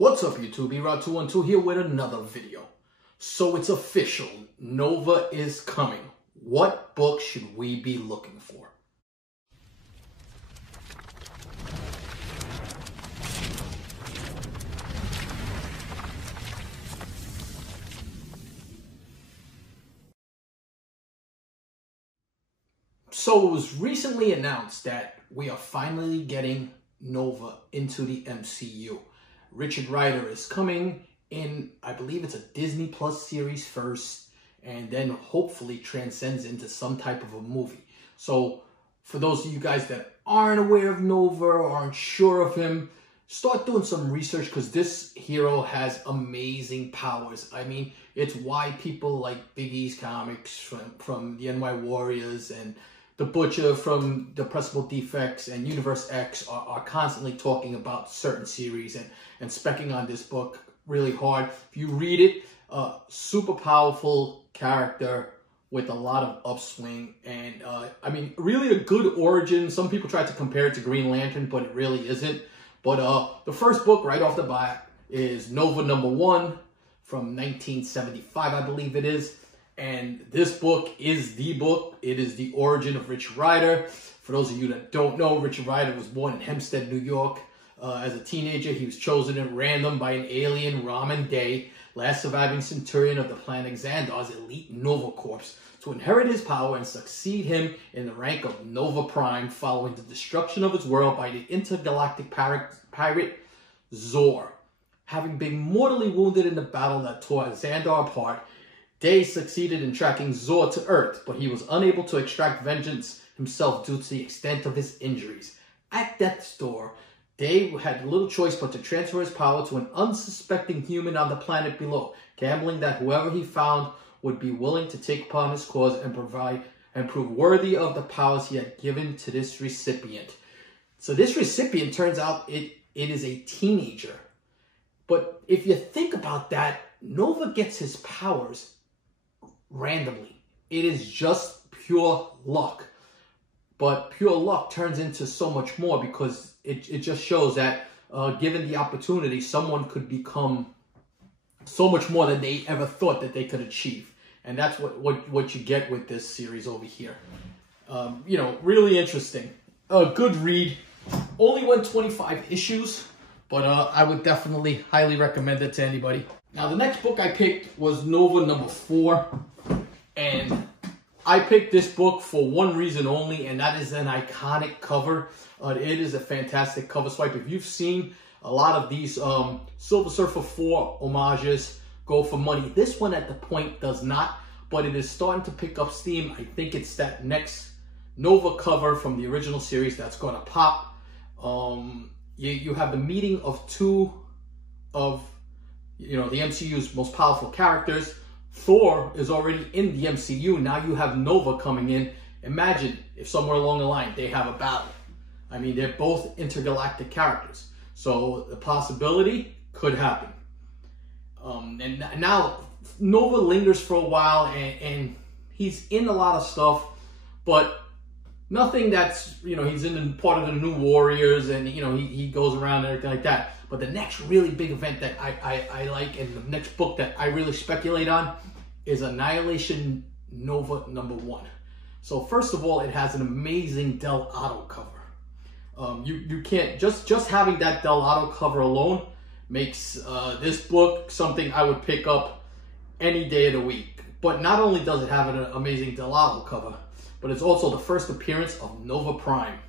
What's up YouTube, Ryder212 here with another video. So it's official, Nova is coming. What book should we be looking for? So it was recently announced that we are finally getting Nova into the MCU. Richard Ryder is coming in, I believe it's a Disney Plus series first, and then hopefully transcends into some type of a movie. So for those of you guys that aren't aware of Nova or aren't sure of him, start doing some research because this hero has amazing powers. I mean, it's why people like Big E's comics from the NY Warriors and the Butcher from the Pressable Defects and Universe X are constantly talking about certain series and specking on this book really hard. If you read it, super powerful character with a lot of upswing. And I mean, really a good origin. Some people try to compare it to Green Lantern, but it really isn't. But the first book right off the bat is Nova #1 from 1975, I believe it is. And this book is the book. It is the origin of Richard Ryder. For those of you that don't know, Richard Ryder was born in Hempstead, New York. As a teenager, he was chosen at random by an alien, Raman Day, last surviving Centurion of the planet Xandar's elite Nova Corps, to inherit his power and succeed him in the rank of Nova Prime following the destruction of his world by the intergalactic pirate Zor. Having been mortally wounded in the battle that tore Xandar apart, Day succeeded in tracking Zor to Earth, but he was unable to extract vengeance himself due to the extent of his injuries. At death's door, Day had little choice but to transfer his power to an unsuspecting human on the planet below, gambling that whoever he found would be willing to take upon his cause and prove worthy of the powers he had given to this recipient. So this recipient turns out it is a teenager. But if you think about that, Nova gets his powers randomly. It is just pure luck. But pure luck turns into so much more because it just shows that given the opportunity, someone could become so much more than they ever thought that they could achieve. And that's what you get with this series over here. You know, really interesting. A good read. Only went 25 issues, but I would definitely highly recommend it to anybody. Now, the next book I picked was Nova #4, and I picked this book for one reason only, and that is an iconic cover. It is a fantastic cover swipe. If you've seen a lot of these Silver Surfer 4 homages go for money, this one at the point does not, but it is starting to pick up steam. I think it's that next Nova cover from the original series that's going to pop. You have the meeting of two of the MCU's most powerful characters. Thor is already in the MCU. Now you have Nova coming in. Imagine if somewhere along the line they have a battle. I mean, they're both intergalactic characters. So the possibility could happen. And now Nova lingers for a while and he's in a lot of stuff, but nothing that's, he's in part of the New Warriors and, he goes around and everything like that. But the next really big event that I like, and the next book that I really speculate on, is Annihilation Nova #1. So first of all, it has an amazing Del Otto cover. You can't, just having that Del Otto cover alone makes this book something I would pick up any day of the week. But not only does it have an amazing Del Otto cover, but it's also the first appearance of Nova Prime.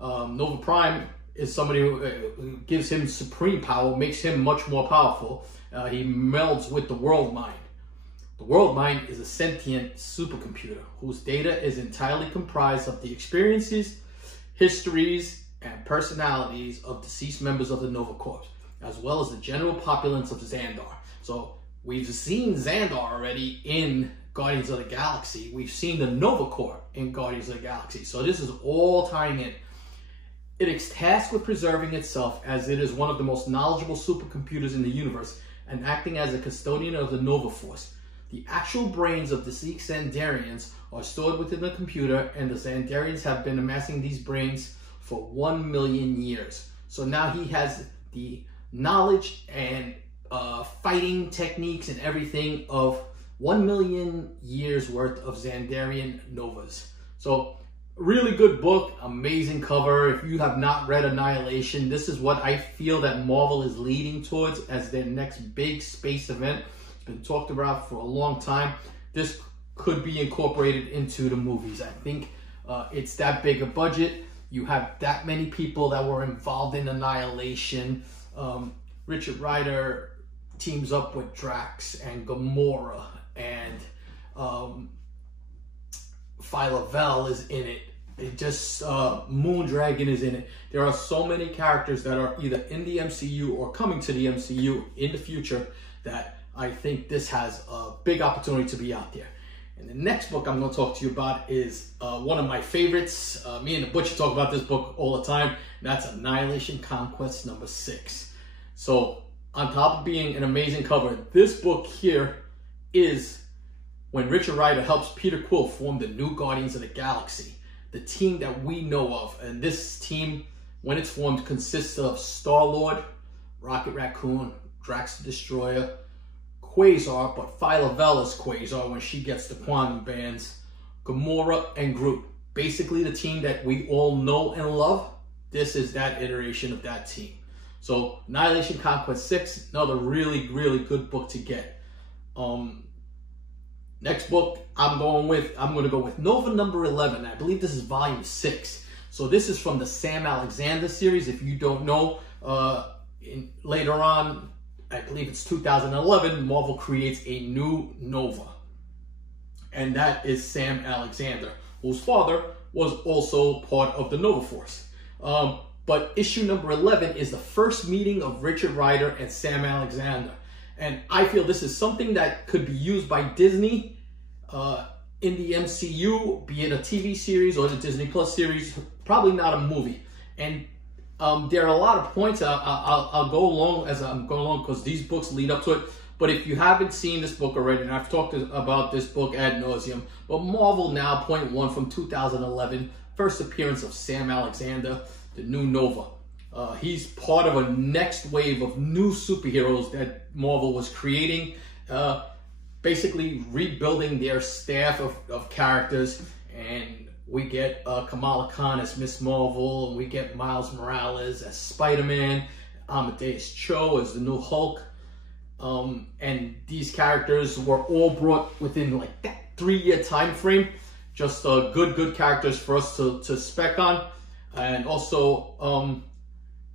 Nova Prime is somebody who gives him supreme power, makes him much more powerful. He melds with the World Mind. The World Mind is a sentient supercomputer whose data is entirely comprised of the experiences, histories, and personalities of deceased members of the Nova Corps, as well as the general populace of Xandar. So we've seen Xandar already in Guardians of the Galaxy. We've seen the Nova Corps in Guardians of the Galaxy. So this is all tying in. It is tasked with preserving itself as it is one of the most knowledgeable supercomputers in the universe and acting as a custodian of the Nova Force. The actual brains of deceased Xandarians are stored within the computer, and the Xandarians have been amassing these brains for 1 million years. So now he has the knowledge and fighting techniques and everything of 1 million years worth of Xandarian Novas. So really good book, amazing cover. If you have not read Annihilation, this is what I feel that Marvel is leading towards as their next big space event. It's been talked about for a long time. This could be incorporated into the movies. I think it's that big a budget. You have that many people that were involved in Annihilation. Richard Ryder teams up with Drax and Gamora, and Phyla-Vell is in it. It just Moondragon is in it. There are so many characters that are either in the MCU or coming to the MCU in the future that I think this has a big opportunity to be out there. And the next book I'm going to talk to you about is one of my favorites. Me and the Butcher talk about this book all the time, and that's Annihilation Conquest number 6. So on top of being an amazing cover, this book here is when Richard Ryder helps Peter Quill form the new Guardians of the Galaxy, the team that we know of. And this team, when it's formed, consists of Star-Lord, Rocket Raccoon, Drax the Destroyer, Quasar, but Phyla-Vell is Quasar when she gets the quantum bands, Gamora, and Groot. Basically the team that we all know and love. This is that iteration of that team. So Annihilation Conquest 6, another really, really good book to get. Next book I'm going to go with Nova number 11. I believe this is volume 6. So this is from the Sam Alexander series. If you don't know, later on, I believe it's 2011, Marvel creates a new Nova. And that is Sam Alexander, whose father was also part of the Nova Force. But issue number 11 is the first meeting of Richard Ryder and Sam Alexander. And I feel this is something that could be used by Disney in the MCU, be it a TV series or the Disney Plus series, probably not a movie. And there are a lot of points I'll go along as I'm going along because these books lead up to it. But if you haven't seen this book already, and I've talked about this book ad nauseum, but Marvel Now, point 1 from 2011, first appearance of Sam Alexander, the new Nova. He's part of a next wave of new superheroes that Marvel was creating, basically rebuilding their staff of characters. And we get Kamala Khan as Miss Marvel, and we get Miles Morales as Spider-Man, Amadeus Cho as the new Hulk. And these characters were all brought within like that 3-year time frame. Just good characters for us to spec on. And also,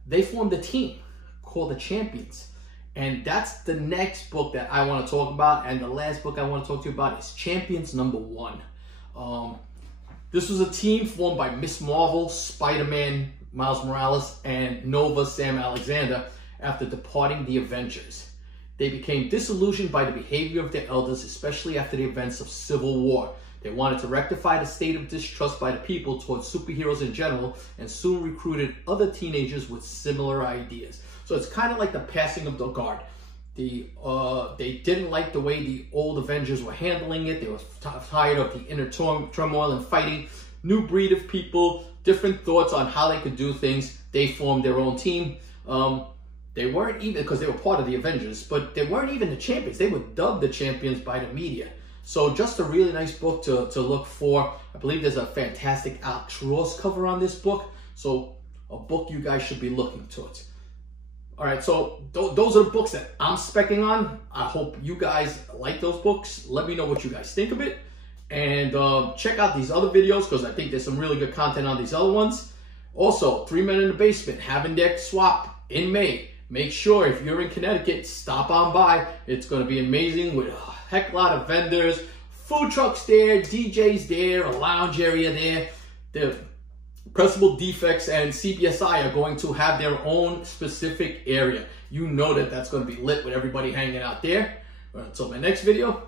they formed a team called the Champions. And that's the next book that I want to talk about. And the last book I want to talk to you about is Champions number 1. This was a team formed by Miss Marvel, Spider-Man, Miles Morales, and Nova Sam Alexander after departing the Avengers. They became disillusioned by the behavior of their elders, especially after the events of Civil War. They wanted to rectify the state of distrust by the people towards superheroes in general, and soon recruited other teenagers with similar ideas. So it's kind of like the passing of the guard. They didn't like the way the old Avengers were handling it. They were tired of the inner turmoil and fighting. New breed of people, different thoughts on how they could do things. They formed their own team. They weren't even, because they were part of the Avengers, but they weren't even the champions. They were dubbed the champions by the media. So just a really nice book to look for. I believe there's a fantastic Alex Ross cover on this book. So a book you guys should be looking towards. All right, so those are the books that I'm speccing on. I hope you guys like those books. Let me know what you guys think of it. And check out these other videos because I think there's some really good content on these other ones. Also, 3 Men in the Basement having their swap in May. Make sure if you're in Connecticut, stop on by. It's going to be amazing with a heck lot of vendors, food trucks there, DJs there, a lounge area there. The Pressable Defects and CBSI are going to have their own specific area. You know that that's going to be lit with everybody hanging out there. Until my next video,